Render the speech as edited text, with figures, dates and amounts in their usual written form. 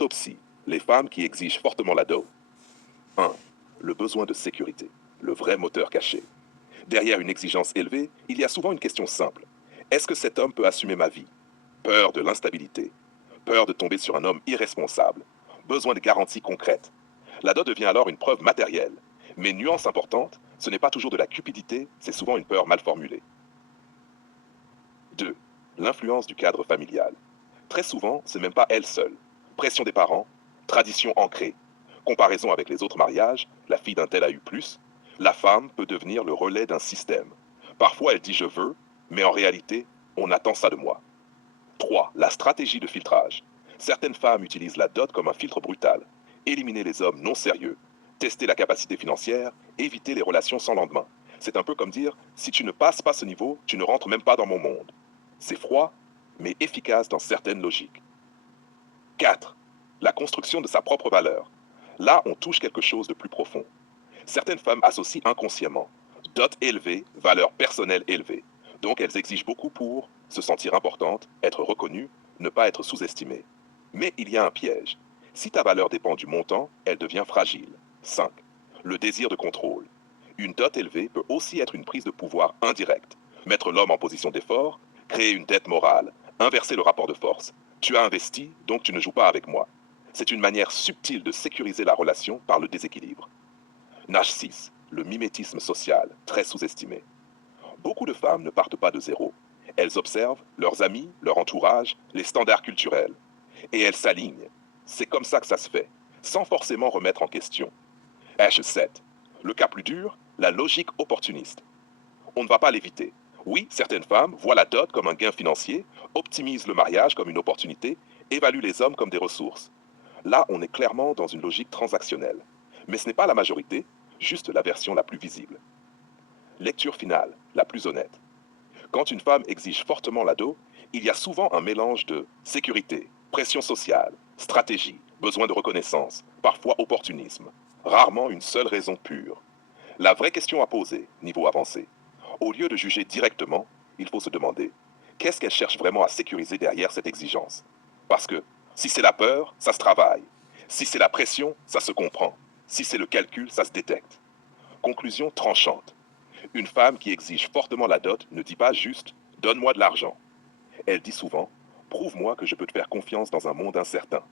Autopsie, les femmes qui exigent fortement la dot. 1. Le besoin de sécurité, le vrai moteur caché. Derrière une exigence élevée, il y a souvent une question simple. Est-ce que cet homme peut assumer ma vie? Peur de l'instabilité, peur de tomber sur un homme irresponsable, besoin de garanties concrètes. La dot devient alors une preuve matérielle. Mais nuance importante, ce n'est pas toujours de la cupidité, c'est souvent une peur mal formulée. 2. L'influence du cadre familial. Très souvent, ce n'est même pas elle seule. Pression des parents, tradition ancrée, comparaison avec les autres mariages, la fille d'un tel a eu plus, la femme peut devenir le relais d'un système. Parfois, elle dit je veux, mais en réalité, on attend ça de moi. 3. La stratégie de filtrage. Certaines femmes utilisent la dot comme un filtre brutal. Éliminer les hommes non sérieux, tester la capacité financière, éviter les relations sans lendemain. C'est un peu comme dire, si tu ne passes pas ce niveau, tu ne rentres même pas dans mon monde. C'est froid, mais efficace dans certaines logiques. 4. La construction de sa propre valeur. Là, on touche quelque chose de plus profond. Certaines femmes associent inconsciemment dot élevée, valeur personnelle élevée. Donc elles exigent beaucoup pour se sentir importantes, être reconnues, ne pas être sous-estimées. Mais il y a un piège. Si ta valeur dépend du montant, elle devient fragile. 5. Le désir de contrôle. Une dot élevée peut aussi être une prise de pouvoir indirecte. Mettre l'homme en position d'effort, créer une dette morale, inverser le rapport de force. Tu as investi, donc tu ne joues pas avec moi. C'est une manière subtile de sécuriser la relation par le déséquilibre. Nage 6. Le mimétisme social, très sous-estimé. Beaucoup de femmes ne partent pas de zéro. Elles observent leurs amis, leur entourage, les standards culturels. Et elles s'alignent. C'est comme ça que ça se fait, sans forcément remettre en question. H7. Le cas plus dur, la logique opportuniste. On ne va pas l'éviter. Oui, certaines femmes voient la dot comme un gain financier, optimisent le mariage comme une opportunité, évaluent les hommes comme des ressources. Là, on est clairement dans une logique transactionnelle. Mais ce n'est pas la majorité, juste la version la plus visible. Lecture finale, la plus honnête. Quand une femme exige fortement la dot, il y a souvent un mélange de sécurité, pression sociale, stratégie, besoin de reconnaissance, parfois opportunisme. Rarement une seule raison pure. La vraie question à poser, niveau avancé. Au lieu de juger directement, il faut se demander, qu'est-ce qu'elle cherche vraiment à sécuriser derrière cette exigence? Parce que si c'est la peur, ça se travaille. Si c'est la pression, ça se comprend. Si c'est le calcul, ça se détecte. Conclusion tranchante. Une femme qui exige fortement la dot ne dit pas juste ⁇ Donne-moi de l'argent ⁇ Elle dit souvent ⁇ Prouve-moi que je peux te faire confiance dans un monde incertain ⁇